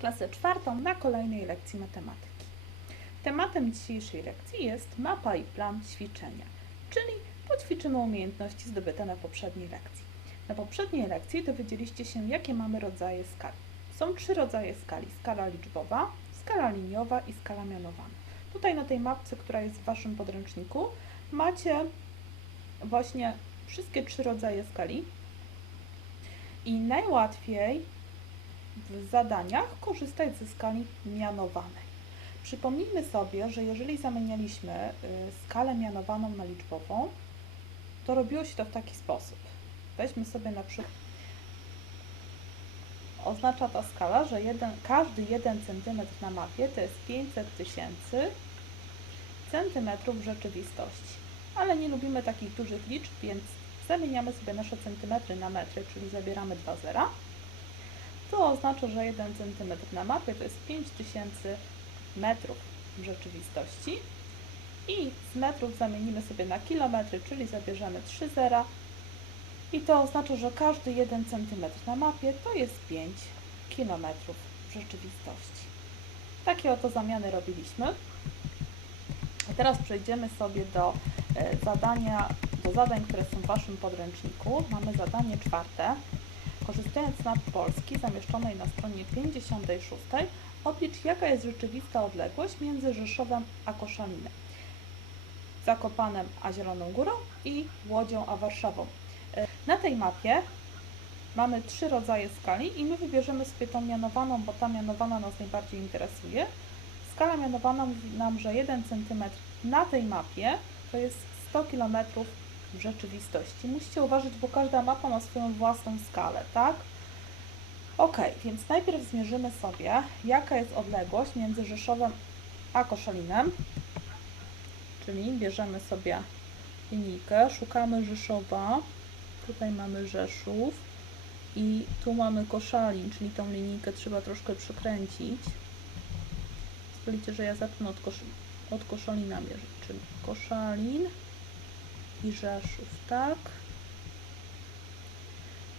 klasę czwartą na kolejnej lekcji matematyki. Tematem dzisiejszej lekcji jest mapa i plan ćwiczenia, czyli poćwiczymy umiejętności zdobyte na poprzedniej lekcji. Na poprzedniej lekcji dowiedzieliście się, jakie mamy rodzaje skali. Są trzy rodzaje skali: skala liczbowa, skala liniowa i skala mianowana. Tutaj na tej mapce, która jest w Waszym podręczniku, macie właśnie wszystkie trzy rodzaje skali i najłatwiej w zadaniach korzystać ze skali mianowanej. Przypomnijmy sobie, że jeżeli zamienialiśmy y, skalę mianowaną na liczbową, to robiło się to w taki sposób. Weźmy sobie na przykład. Oznacza ta skala, że jeden, każdy 1 cm na mapie to jest 500 tysięcy centymetrów w rzeczywistości. Ale nie lubimy takich dużych liczb, więc zamieniamy sobie nasze centymetry na metry, czyli zabieramy dwa zera. To oznacza, że 1 cm na mapie to jest 5000 metrów w rzeczywistości. I z metrów zamienimy sobie na kilometry, czyli zabierzemy 3 zera. I to oznacza, że każdy 1 cm na mapie to jest 5 km w rzeczywistości. Takie oto zamiany robiliśmy. A teraz przejdziemy sobie do e, zadania, do zadań, które są w Waszym podręczniku. Mamy zadanie czwarte. Korzystając z mapy Polski zamieszczonej na stronie 56, oblicz jaka jest rzeczywista odległość między Rzeszowem a Koszalinem, Zakopanem a Zieloną Górą i Łodzią a Warszawą. E, Na tej mapie mamy trzy rodzaje skali i my wybierzemy sobie tą mianowaną, bo ta mianowana nas najbardziej interesuje. Skala mianowana mówi nam, że 1 cm na tej mapie to jest 100 km rzeczywistości. Musicie uważać, bo każda mapa ma swoją własną skalę, tak? Ok, więc najpierw zmierzymy sobie, jaka jest odległość między Rzeszowem a Koszalinem. Czyli bierzemy sobie linijkę, szukamy Rzeszowa, tutaj mamy Rzeszów i tu mamy Koszalin, czyli tą linijkę trzeba troszkę przykręcić. Pozwolicie, że ja zacznę od, kosz od Koszalina mierzyć, czyli Koszalin i Rzeszów, tak?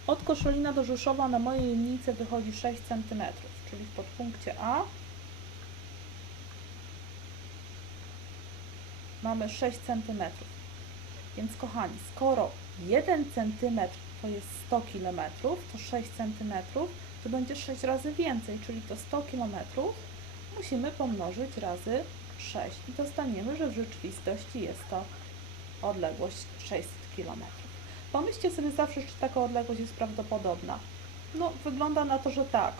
Od Koszalina do Rzeszowa na mojej linijce wychodzi 6 cm, czyli w podpunkcie A mamy 6 cm. Więc kochani, skoro 1 cm to jest 100 km, to 6 cm to będzie 6 razy więcej, czyli to 100 km musimy pomnożyć razy 6 i dostaniemy, że w rzeczywistości jest to odległość 600 km. Pomyślcie sobie zawsze, czy taka odległość jest prawdopodobna. No, wygląda na to, że tak.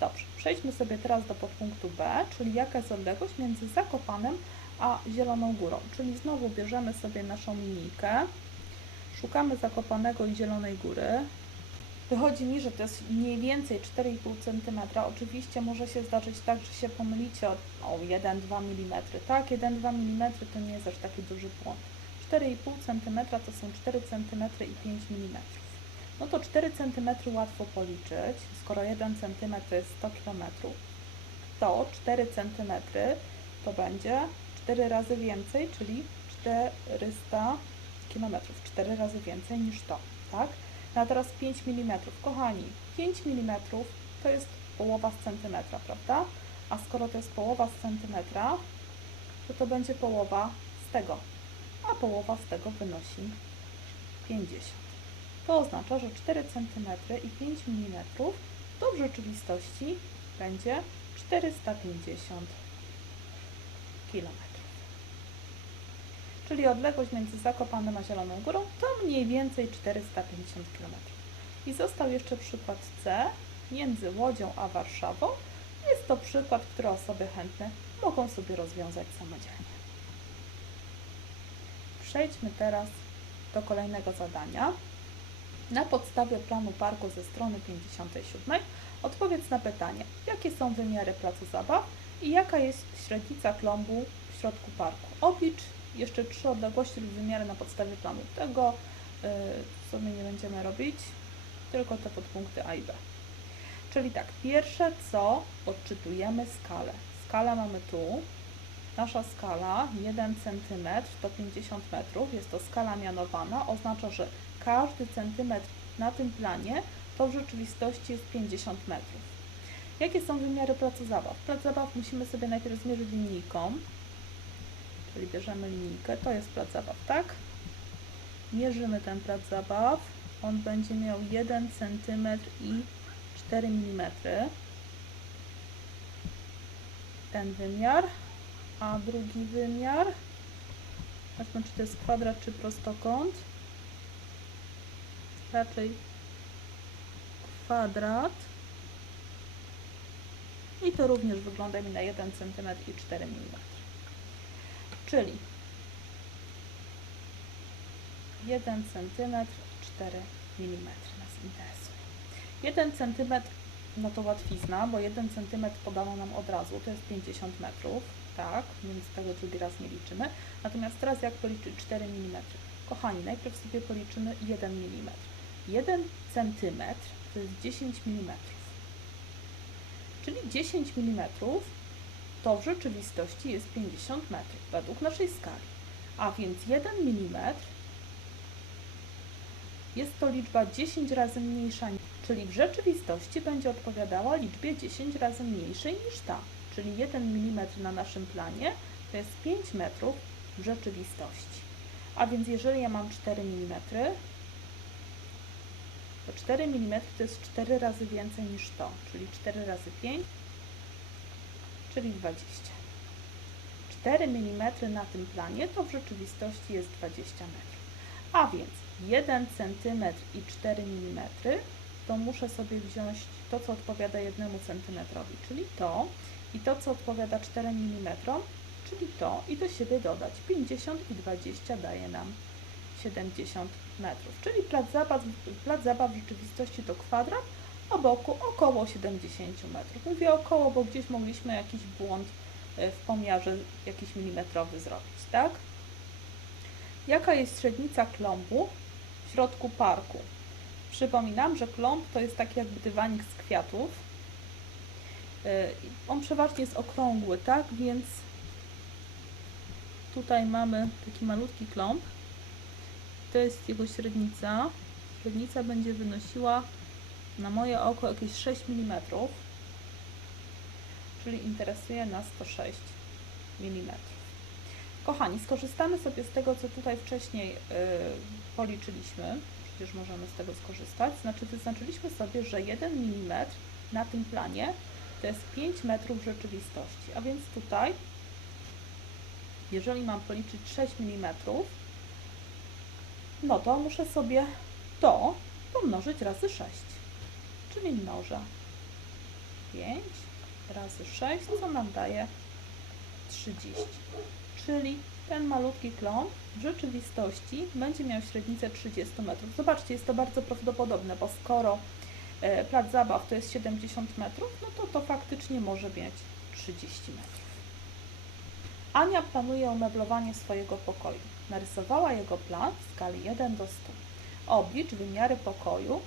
Dobrze, przejdźmy sobie teraz do podpunktu B, czyli jaka jest odległość między Zakopanem a Zieloną Górą. Czyli znowu bierzemy sobie naszą linijkę, szukamy Zakopanego i Zielonej Góry. Wychodzi mi, że to jest mniej więcej 4,5 cm. Oczywiście może się zdarzyć tak, że się pomylicie o, o 1-2 mm. Tak, 1-2 mm to nie jest aż taki duży błąd. 4,5 cm to są 4 cm i 5 mm. No to 4 cm łatwo policzyć, skoro 1 cm to jest 100 km, to 4 cm to będzie 4 razy więcej, czyli 400 km, 4 razy więcej niż to, tak? No a teraz 5 mm. Kochani, 5 mm to jest połowa z centymetra, prawda? A skoro to jest połowa z centymetra, to to będzie połowa z tego, a połowa z tego wynosi 50. To oznacza, że 4 cm i 5 mm to w rzeczywistości będzie 450 km. Czyli odległość między Zakopanem a Zieloną Górą to mniej więcej 450 km. I został jeszcze przykład C między Łodzią a Warszawą. Jest to przykład, który osoby chętne mogą sobie rozwiązać samodzielnie. Przejdźmy teraz do kolejnego zadania. Na podstawie planu parku ze strony 57 odpowiedz na pytanie, jakie są wymiary placu zabaw i jaka jest średnica klombu w środku parku. Oblicz jeszcze trzy odległości lub wymiary na podstawie planu. Tego y, sobie nie będziemy robić, tylko te podpunkty A i B. Czyli tak, pierwsze co odczytujemy skalę. Skalę mamy tu. Nasza skala 1 cm to 50 metrów. Jest to skala mianowana. Oznacza, że każdy centymetr na tym planie to w rzeczywistości jest 50 metrów. Jakie są wymiary placu zabaw? Plac zabaw musimy sobie najpierw zmierzyć linijką, czyli bierzemy linijkę, to jest plac zabaw, tak? Mierzymy ten plac zabaw, on będzie miał 1 cm i 4 mm. Ten wymiar, a drugi wymiar, zobaczmy czy to jest kwadrat czy prostokąt, raczej kwadrat i to również wygląda mi na 1 cm i 4 mm. Czyli 1 cm 4 mm nas interesuje. 1 cm no to łatwizna, bo 1 cm podano nam od razu, to jest 50 metrów, tak, więc tego drugi raz nie liczymy. Natomiast teraz jak policzyć 4 mm? Kochani, najpierw sobie policzymy 1 mm. 1 cm to jest 10 mm. Czyli 10 mm to w rzeczywistości jest 50 metrów według naszej skali. A więc 1 mm jest to liczba 10 razy mniejsza, czyli w rzeczywistości będzie odpowiadała liczbie 10 razy mniejszej niż ta. Czyli 1 mm na naszym planie to jest 5 metrów w rzeczywistości. A więc jeżeli ja mam 4 mm, to 4 mm to jest 4 razy więcej niż to, czyli 4 razy 5, czyli 20. 4 mm na tym planie to w rzeczywistości jest 20 metrów. A więc 1 cm i 4 mm to muszę sobie wziąć to, co odpowiada 1 cm, czyli to i to, co odpowiada 4 mm, czyli to i do siebie dodać 50 i 20 daje nam 70 metrów, czyli plac zabaw, plac zabaw w rzeczywistości to kwadrat o boku około 70 metrów. Mówię około, bo gdzieś mogliśmy jakiś błąd e, w pomiarze jakiś milimetrowy zrobić, tak? Jaka jest średnica klombu w środku parku? Przypominam, że klomb to jest taki jakby dywanik z kwiatów. E, On przeważnie jest okrągły, tak? Więc tutaj mamy taki malutki klomb to jest jego średnica. Średnica będzie wynosiła na moje oko jakieś 6 mm, czyli interesuje nas to 6 mm. Kochani, skorzystamy sobie z tego, co tutaj wcześniej yy, policzyliśmy. Przecież możemy z tego skorzystać. Znaczy, wyznaczyliśmy sobie, że 1 mm na tym planie to jest 5 metrów rzeczywistości. A więc tutaj, jeżeli mam policzyć 6 mm, no to muszę sobie to pomnożyć razy 6. Czyli mnożę 5 razy 6, co nam daje 30. Czyli ten malutki klon w rzeczywistości będzie miał średnicę 30 metrów. Zobaczcie, jest to bardzo prawdopodobne, bo skoro e, plac zabaw to jest 70 metrów, no to to faktycznie może mieć 30 metrów. Ania planuje umeblowanie swojego pokoju. Narysowała jego plan w skali 1 do 100. Oblicz wymiary pokoju,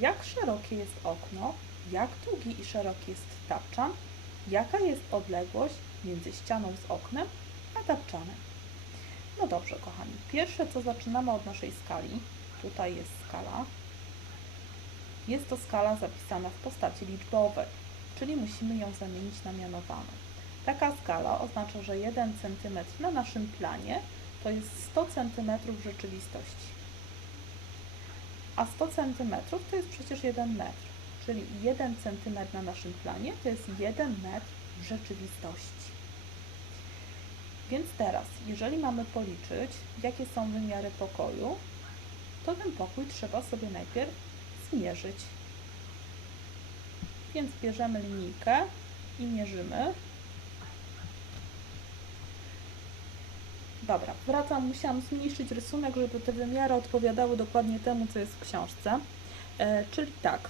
jak szerokie jest okno, jak długi i szeroki jest tapczan, jaka jest odległość między ścianą z oknem a tapczanem. No dobrze, kochani. Pierwsze, co zaczynamy od naszej skali, tutaj jest skala. Jest to skala zapisana w postaci liczbowej, czyli musimy ją zamienić na mianowaną. Taka skala oznacza, że 1 cm na naszym planie to jest 100 cm rzeczywistości. A 100 cm to jest przecież 1 metr, czyli 1 cm na naszym planie to jest 1 metr w rzeczywistości. Więc teraz, jeżeli mamy policzyć, jakie są wymiary pokoju, to ten pokój trzeba sobie najpierw zmierzyć. Więc bierzemy linijkę i mierzymy Dobra, wracam, musiałam zmniejszyć rysunek, żeby te wymiary odpowiadały dokładnie temu, co jest w książce. E, czyli tak,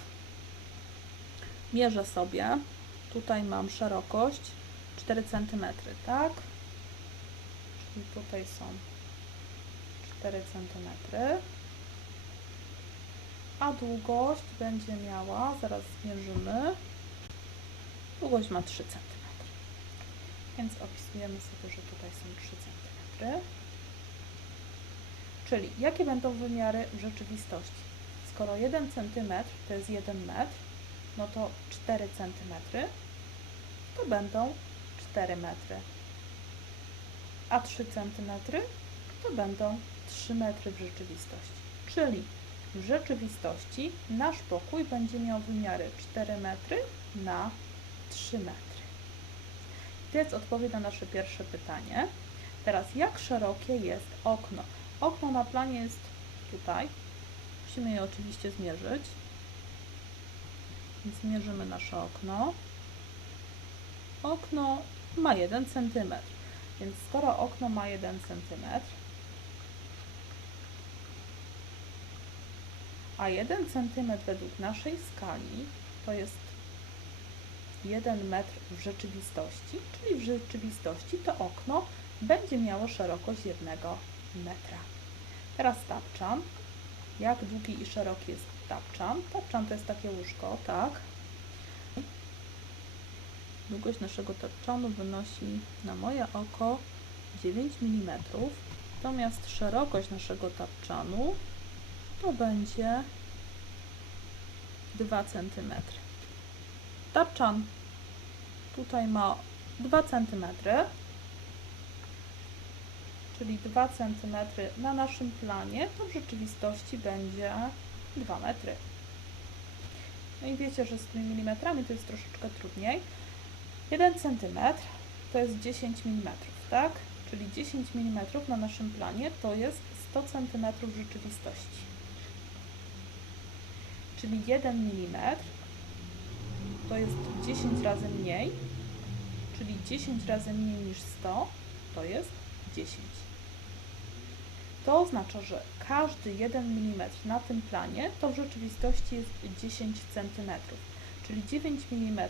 mierzę sobie, tutaj mam szerokość 4 cm, tak? Czyli tutaj są 4 cm. A długość będzie miała, zaraz zmierzymy, długość ma 3 cm. Więc opisujemy sobie, że tutaj są 3 cm. Czyli jakie będą wymiary w rzeczywistości? skoro 1 cm to jest 1 metr, no to 4 cm to będą 4 metry. A 3 cm to będą 3 metry w rzeczywistości. Czyli w rzeczywistości nasz pokój będzie miał wymiary 4 metry na 3 metry. To jest odpowiedź na nasze pierwsze pytanie. Teraz, jak szerokie jest okno? Okno na planie jest tutaj. Musimy je oczywiście zmierzyć. Zmierzymy nasze okno. Okno ma 1 cm. Więc skoro okno ma 1 cm, a 1 cm według naszej skali to jest 1 metr w rzeczywistości, czyli w rzeczywistości to okno będzie miało szerokość 1 metra. Teraz tapczan. Jak długi i szeroki jest tapczan? Tapczan to jest takie łóżko, tak? Długość naszego tapczanu wynosi na moje oko 9 mm, natomiast szerokość naszego tapczanu to będzie 2 cm. Tapczan tutaj ma 2 cm, czyli 2 cm na naszym planie, to w rzeczywistości będzie 2 metry. No i wiecie, że z tymi milimetrami to jest troszeczkę trudniej. 1 cm to jest 10 mm, tak? Czyli 10 mm na naszym planie to jest 100 cm w rzeczywistości. Czyli 1 mm to jest 10 razy mniej, czyli 10 razy mniej niż 100 to jest 10. To oznacza, że każdy 1 mm na tym planie to w rzeczywistości jest 10 cm, czyli 9 mm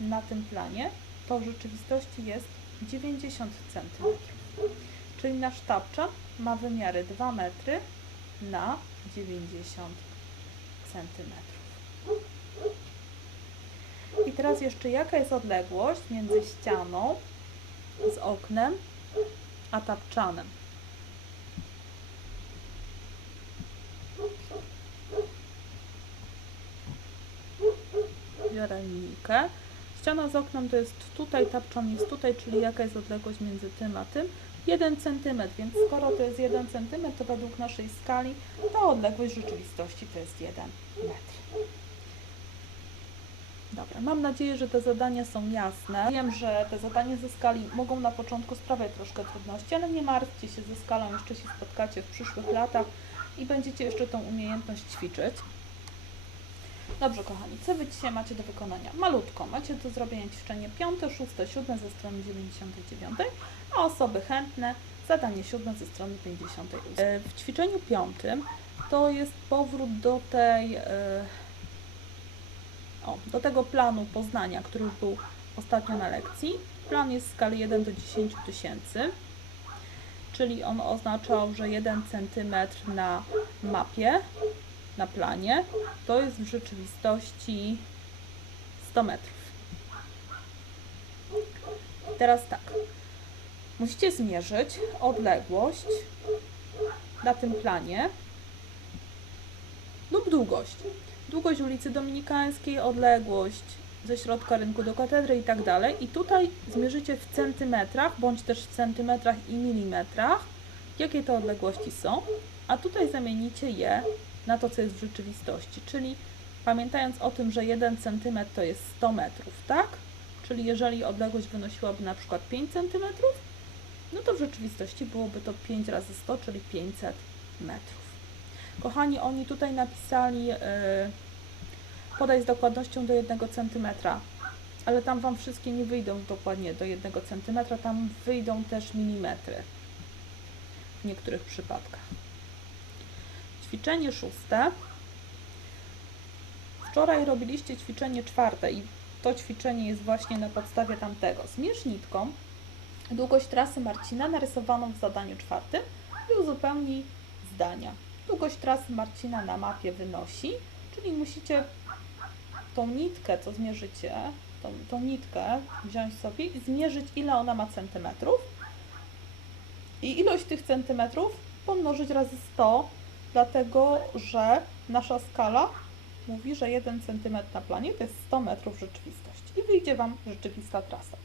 na tym planie to w rzeczywistości jest 90 cm. Czyli nasz tapczan ma wymiary 2 metry na 90 cm. I teraz jeszcze jaka jest odległość między ścianą z oknem a tapczanem? Biorę linijkę. Ściana z oknem to jest tutaj, tapczan jest tutaj, czyli jaka jest odległość między tym a tym? 1 cm, więc skoro to jest 1 cm, to według naszej skali ta odległość rzeczywistości to jest 1 metr. Dobra, mam nadzieję, że te zadania są jasne. Wiem, że te zadania ze skali mogą na początku sprawiać troszkę trudności, ale nie martwcie się, ze skalą jeszcze się spotkacie w przyszłych latach i będziecie jeszcze tą umiejętność ćwiczyć. Dobrze, kochani, co Wy dzisiaj macie do wykonania? Malutko. Macie do zrobienia ćwiczenie 5, 6, 7 ze strony 99, a osoby chętne zadanie 7 ze strony 58. E, W ćwiczeniu piątym to jest powrót do tej, e, o, do tego planu poznania, który już był ostatnio na lekcji. Plan jest w skali 1 do 10 tysięcy, czyli on oznaczał, że 1 cm na mapie, na planie, to jest w rzeczywistości 100 metrów. Teraz tak. Musicie zmierzyć odległość na tym planie lub długość. Długość ulicy Dominikańskiej, odległość ze środka rynku do katedry i tak dalej. I tutaj zmierzycie w centymetrach, bądź też w centymetrach i milimetrach, jakie te odległości są, a tutaj zamienicie je na to, co jest w rzeczywistości. Czyli pamiętając o tym, że 1 cm to jest 100 metrów, tak? Czyli jeżeli odległość wynosiłaby na przykład 5 cm, no to w rzeczywistości byłoby to 5 razy 100, czyli 500 metrów. Kochani, oni tutaj napisali yy, podaj z dokładnością do 1 cm, ale tam Wam wszystkie nie wyjdą dokładnie do 1 cm, tam wyjdą też milimetry w niektórych przypadkach. Ćwiczenie szóste. Wczoraj robiliście ćwiczenie czwarte i to ćwiczenie jest właśnie na podstawie tamtego. Zmierz nitką długość trasy Marcina narysowaną w zadaniu czwartym i uzupełnij zdania. Długość trasy Marcina na mapie wynosi, czyli musicie tą nitkę, co zmierzycie, tą, tą nitkę wziąć sobie i zmierzyć, ile ona ma centymetrów i ilość tych centymetrów pomnożyć razy 100, dlatego że nasza skala mówi, że 1 cm na planie to jest 100 metrów rzeczywistości i wyjdzie Wam rzeczywista trasa.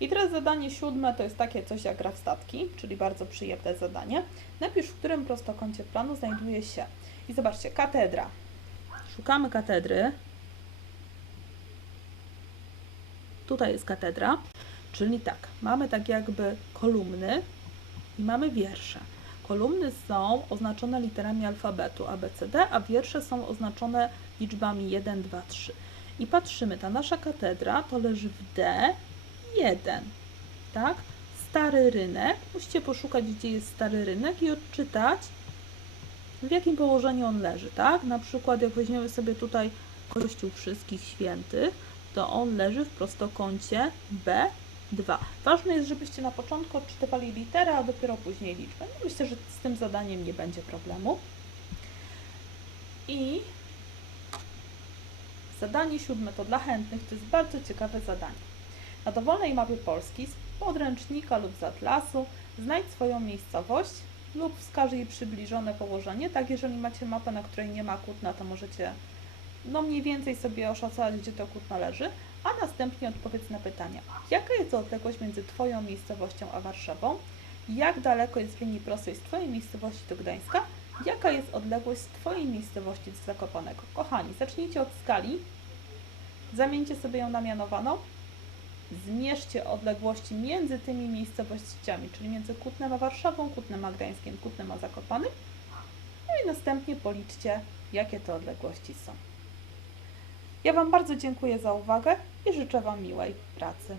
I teraz zadanie siódme to jest takie coś jak gra w statki, czyli bardzo przyjemne zadanie. Napisz, w którym prostokącie planu znajduje się. I zobaczcie, katedra. Szukamy katedry. Tutaj jest katedra, czyli tak, mamy tak jakby kolumny i mamy wiersze. Kolumny są oznaczone literami alfabetu ABCD, a wiersze są oznaczone liczbami 1, 2, 3. I patrzymy, ta nasza katedra to leży w D1, tak? Stary rynek. Musicie poszukać, gdzie jest stary rynek i odczytać, w jakim położeniu on leży, tak? Na przykład, jak weźmiemy sobie tutaj Kościół Wszystkich Świętych, to on leży w prostokącie B2. Ważne jest, żebyście na początku odczytywali literę, a dopiero później liczbę. No, Myślę, że z tym zadaniem nie będzie problemu. I zadanie siódme to dla chętnych, to jest bardzo ciekawe zadanie. Na dowolnej mapie Polski z podręcznika lub z atlasu znajdź swoją miejscowość lub wskaż jej przybliżone położenie. Tak, jeżeli macie mapę, na której nie ma kutna, to możecie no mniej więcej sobie oszacować, gdzie to kutno leży, a następnie odpowiedz na pytania. Jaka jest odległość między Twoją miejscowością a Warszawą? Jak daleko jest w linii prostej z Twojej miejscowości do Gdańska? Jaka jest odległość z Twojej miejscowości do Zakopanego? Kochani, zacznijcie od skali, zamieńcie sobie ją na mianowaną, zmierzcie odległości między tymi miejscowościami, czyli między Kutnem a Warszawą, Kutnem a Gdańskiem, Kutnem a Zakopanym, no i następnie policzcie, jakie te odległości są. Ja Wam bardzo dziękuję za uwagę i życzę Wam miłej pracy.